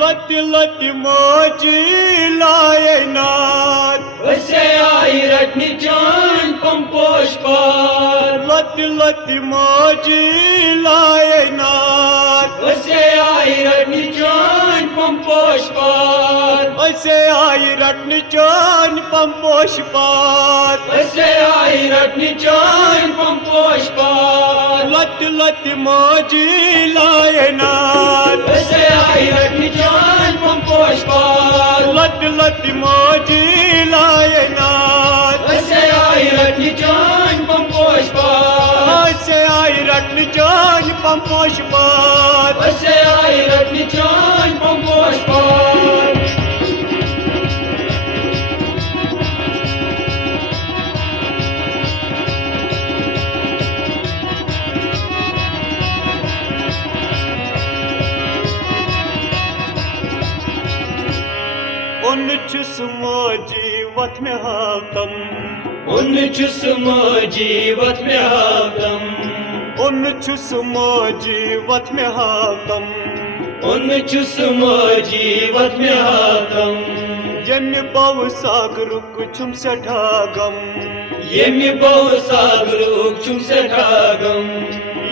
लति लति मोजी लायनाथ असे आई रटनी जान पंपोश पार लति लति मोजी लायनाथ असे आई रटनी जान पंपोश पार असे आई रटनी जान पंपोश पार असे आई रटनी जान पंपोश पार लति लति मोजी लायनाथ असे आई रटनी जान पंपोश पार लति लति मोजी लायनाथ असे आई रटनी जान पंपोश पार असे आई रटनी जान पंपोश पार असे आई रटनी जान पंपोश पार उन चुस्मो जीवत में हाकम उन चुस्मो जीवत में हाकम उन चुस्मो जीवत में हाकम उन चुस्मो जीवत में हाकम यम्य बहु सागरुक छुम सठागम यम्य बहु सागरुक छुम सठागम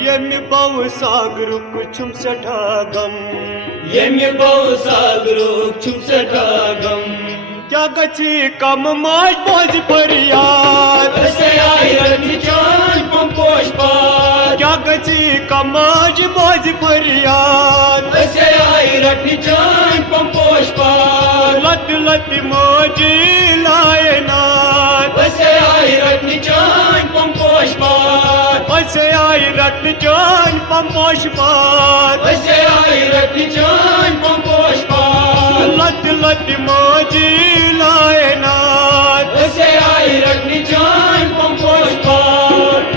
यम्य बहु सागरुक छुम सठागम यम्य बहु सागरुक छुम सठागम क्या गची कम माज बोझ फरियाद असे आई रटनी जान पंपोश पार क्या गची कम माज बोझ फरियाद असे आई रटनी जान पंपोश पार लत लत मोजी लायनाथ असे आई रटनी जान पंपोश पार असे आई रटनी जान पंपोश पार असे आई रटनी जान पंपोश पार लत लत मोजी लायनाथ असे आई रटनी जान पंपोश पार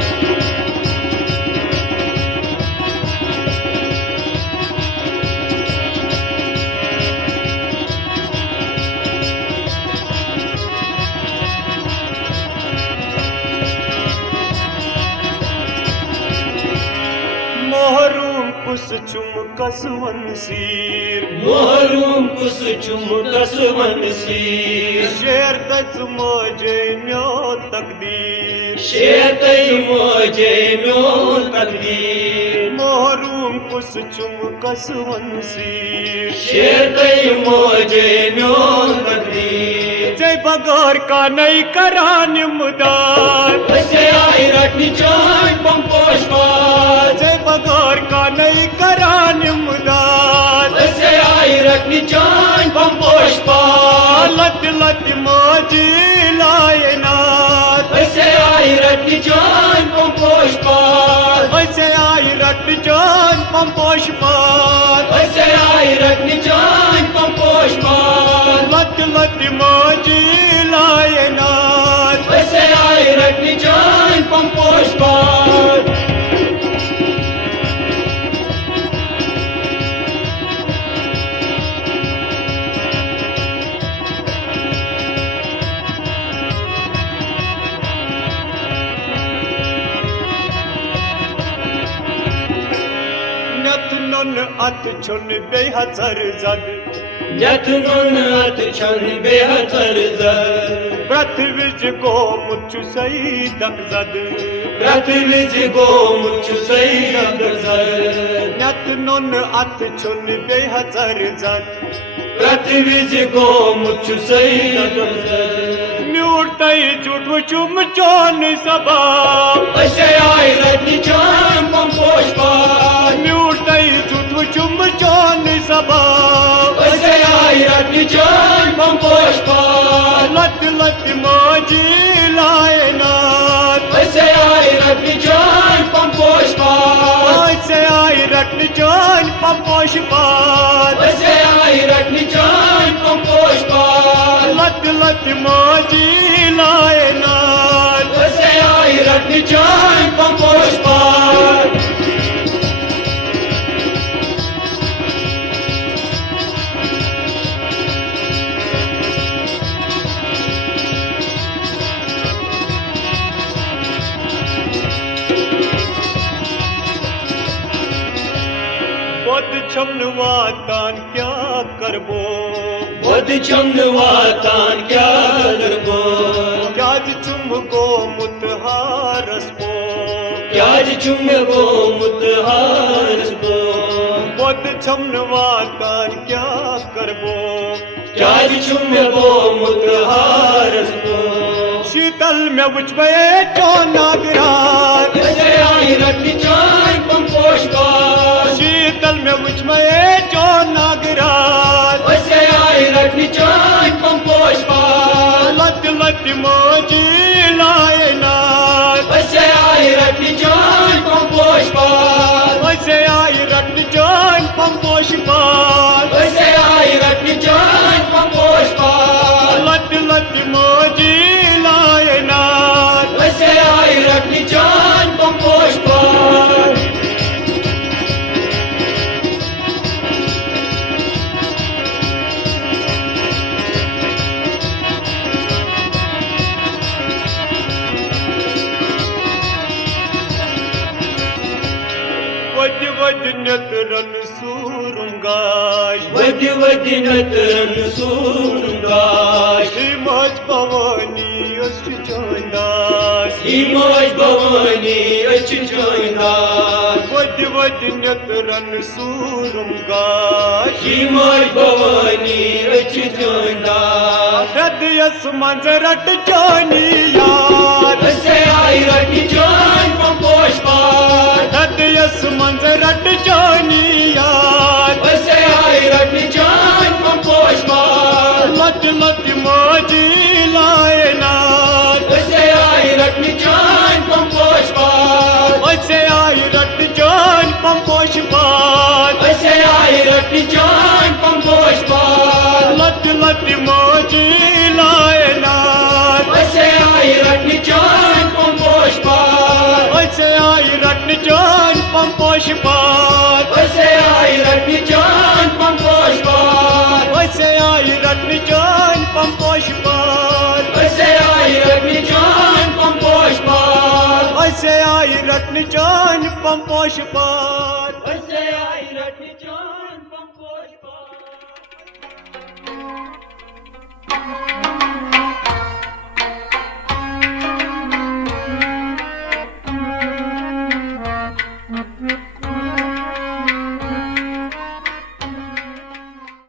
मोहरूम कुस चुम कसवंसीर मोहरूम कुस चुम कसवंसीर शेर तच मोजे म्यो तकदीर शेत मोजे म्योन तकदीर मोहरूम कुस चुम कसवंसीर शेत मोजे म्योन तकदीर जय बगौर का नई करान मुदार असे आई रटनी जान पंपोश पार जय बगौर का नई करान मुदार असे आई रटनी जान पंपोश पार लत लत मोजी लायनाथ असे आई रटनी जान पंपोश पार असे आई रट जान पंपोश पार असे आई रटनी जान पंपोश पार लत लत मोजी लायनाथ असे आई रटनी जान पंपोश पार नथ नुन अत छुन बेहतर जद यथनुन अत छन बेहतर जर पृथ्वीज गो मुच्छु सही तक जद प्रतिविज गो मुच्छु सही जर नथ नुन अत छुन बेहतर जद प्रतिविज गो मुच्छु सही जर म्यूटई जुट चुम चोन सबा असे आई रटनी जान पंपोश पार म्यूटई जुट चुम चोन सबा असे आई रटनी जान पंपोश पार लत लत मोजी लायनाथ असे आई रटनी जान पंपोश पार असे आई रट जान पंपोश पार असे आई रटनी जान पंपोश पार लत लत मोजी लायनाथ असे आई रटनी जान पंपोश पार वद छमन वातान क्या करबो वद छमन वातान क्या करबो क्याज चुम गो मुतहारसबो क्याज चुम गो मुतहारसबो वद छमन वातान क्या करबो क्याज चुम गो मुतहारसबो शीतल में बुझबे चो नागरात ऐसे आई रटनी चाय पंपोश पार शीतल में बुझबे चो नागरात ऐसे आई रटनी चाय पंपोश पार लत लत मोजी लाए नाथ ऐसे आई रटनी चाय पंपोश पार वैसे आई रटनी जान पंपोश पार ऐसे आई रटनी चाय पंपोश पार लत लत मोजी लाए नाथ ऐसे आई रटनी चाय पंपोश पार वद वद नतरन सूरुंगाश वद वद नतरन सूरुंगाश हिमाज भवानी अष्ट चंदास हिमाज भवानी अच चंदास वद वद नतरन सूरुंगाश हिमाज भवानी अच चंदास हृदयस मंजरट जानी याद ऐसे आई रटनी चाय पंपोश पार हृदयस मंजरट जानी याद ऐसे आई रटनी चाय पंपोश पार लत लत मोजी लाए नाथ ऐसे आई रटनी चाय पंपोश पार वैसे आई रट जान पंपोश पार ऐसे आई रटनी चाय पंपोश पार लत लत मोजी लाए नाथ ऐसे आई रटनी चाय पंपोश पार वैसे आई रट जान पंपोश पार ऐसे आई रटनी चाय पंपोश पार वैसे आई रट जान पंपोश पार ऐसे आई रटनी चाय पंपोश पार वैसे आई रट जान पंपोश पार ऐसे आई रटनी चाय